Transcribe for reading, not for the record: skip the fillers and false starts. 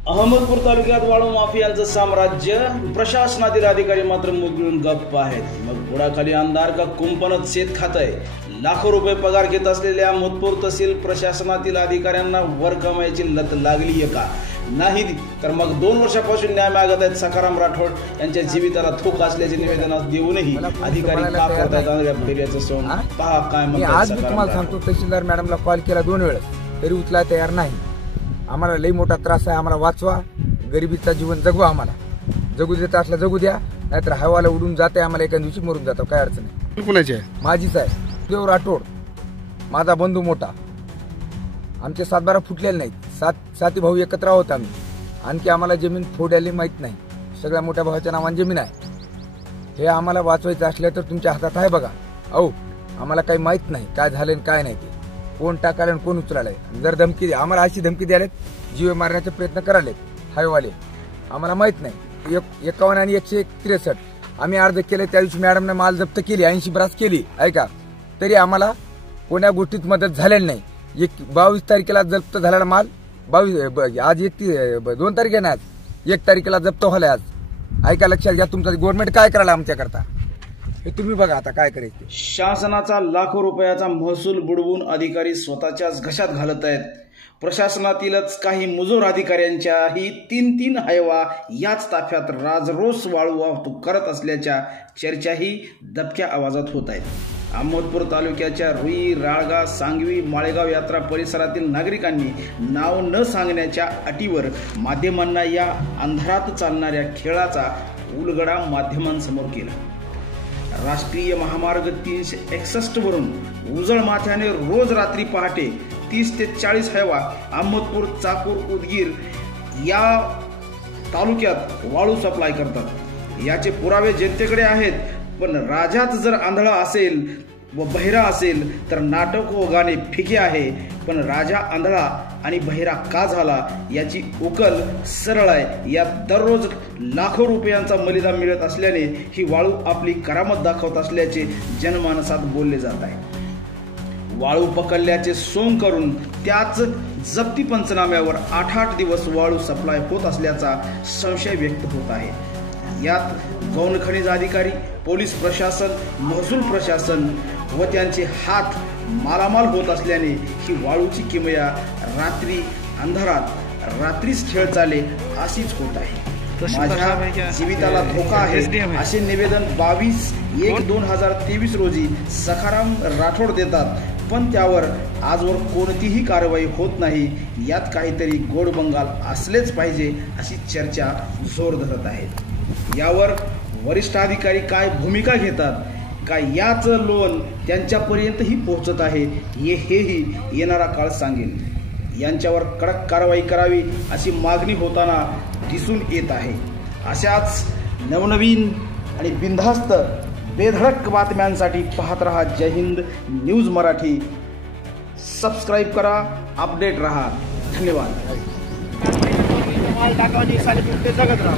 अहमदपूर तालुक्यात वाळू माफियांचं साम्राज्य, प्रशासनातील अधिकारी मात्र मुगळून गप्प आहेत। मग बुडाखाली अंधार का कुंपणच शेत खातंय। लाखो रुपये पगार घेत असलेल्या अहमदपूर तहसील प्रशासनातील अधिकाऱ्यांना वर कमाईची लत लागली आहे का? नाही तर मग 2 वर्षापासून न्याय मागत आहेत सखाराम राठोड यांच्या जीविताला थोक असल्याचे निवेदन देऊनही अधिकारी का करतायत आंधळ्या बहिऱ्याचं सोंग? पहा काय म्हणतात। आज मी तुम्हाला सांगतो, तहसीलदार मॅडमला कॉल केला 2 वेळेस तरी उचलायला तयार नाही। आम्हाला लई मोठा त्रास आहे, आम्हाला वाचवा, गरिबीचा जीवन जगवा, आम्हाला जगू देत असला जगू द्या, नाहीतर हवाला उडून जाते, आम्हाला एका दिवशी मरून जातो, काय अडचण नाही। कुणाची आहे? माझीच आहे, देव राठोड, माझा बंधू मोठा। आमचे 7-12 फुटलेले नाहीत, 7 भाऊ एकत्र आहोत आम्ही। आणखी आम्हाला जमीन फोडायला माहित नाही, सगळ्या मोठ्या भावाच्या नावाने जमीन आहे। हे आम्हाला वाचवायचं असलं तर तुमच्या हातात आहे बघा। अहो, आम्हाला काही माहित नाही काय झालं काय नाही, ते कोण टाकायला कोण उचलायला। जर धमकी आम्हाला अशी धमकी द्यायला, जीव मारण्याचे प्रयत्न करायला हायवाले, आम्हाला माहित नाही। 51 आणि 163 आम्ही अर्ज केले, त्या दिवशी मॅडमने माल जप्त केली, 80 ब्रास केली, ऐका, तरी आम्हाला कोण्या गोष्टीत मदत झालेली नाही। 22 तारखेला जप्त झालेला माल 22 आज 2 तारीख आहे ना, आज 1 तारखेला जप्त व्हायला। आज ऐका, लक्षात घ्या, तुमचं गव्हर्नमेंट काय करायला आमच्याकरता हे तुम्ही बघा आता काय करायचं। शासनाचा लाखो रुपयाचा महसूल बुडवून अधिकारी स्वतःच्याच घशात घालत आहेत। प्रशासनातीलच काही मुजोर अधिकाऱ्यांच्याही 3 हायवा याच ताफ्यात राजरोस वाळू वाहतूक करत असल्याच्या चर्चाही दबक्या आवाजात होत आहेत। अहमदपूर तालुक्याच्या रुई, राळगा, सांगवी, माळेगाव यात्रा परिसरातील नागरिकांनी नाव न सांगण्याच्या अटीवर माध्यमांना या अंधारात चालणाऱ्या खेळाचा उलगडा माध्यमांसमोर केला। राष्ट्रीय महामार्ग 361 वरून उजळ माथ्याने रोज रात्री पहाटे 30 ते 40 हायवा अहमदपूर, चाकूर, उदगीर या तालुक्यात वाळू सप्लाय करतात। याचे पुरावे जनतेकडे आहेत, पण राजाच जर आंधळा असेल व बहिरा असेल तर नाटक व गाणे फिके आहे। पण राजा आंधळा आणि बहिरा का झाला याची उकल सरळ आहे। यात दररोज लाखो रुपयांचा मलिदा मिळत असल्याने ही वाळू आपली करामत दाखवत असल्याचे जनमानसात बोलले जात आहे। वाळू पकडल्याचे सोंग करून त्याच जप्ती पंचनाम्यावर 8 दिवस वाळू सप्लाय होत असल्याचा संशय व्यक्त होत आहे। यात गौण खनिज अधिकारी, पोलीस प्रशासन, महसूल प्रशासन व त्यांचे हात मालामाल होत असल्याने ही वाळूची किमया रात्री अंधारात रात्रीच खेळ चाले अशीच होत आहे। माझ्या जीविताला धोका आहे असे निवेदन 22/1/2023 रोजी सखाराम राठोड देतात, पण त्यावर आजवर कोणतीही कारवाई होत नाही। यात काहीतरी गोड बंगाल असलेच पाहिजे अशी चर्चा जोर धरत आहे। यावर वरिष्ठ अधिकारी काय भूमिका घेतात, का याच लोन त्यांच्यापर्यंतही पोहोचत आहे हेही येणारा काळ सांगेल। यांच्यावर कडक कारवाई करावी अशी मागणी होताना दिसून येत आहे। अशाच नवनवीन आणि बिनधास्त बेधडक बातम्यांसाठी पाहत रहा जय हिंद न्यूज मराठी। सबस्क्राईब करा, अपडेट रहा। धन्यवाद। जगत राहा।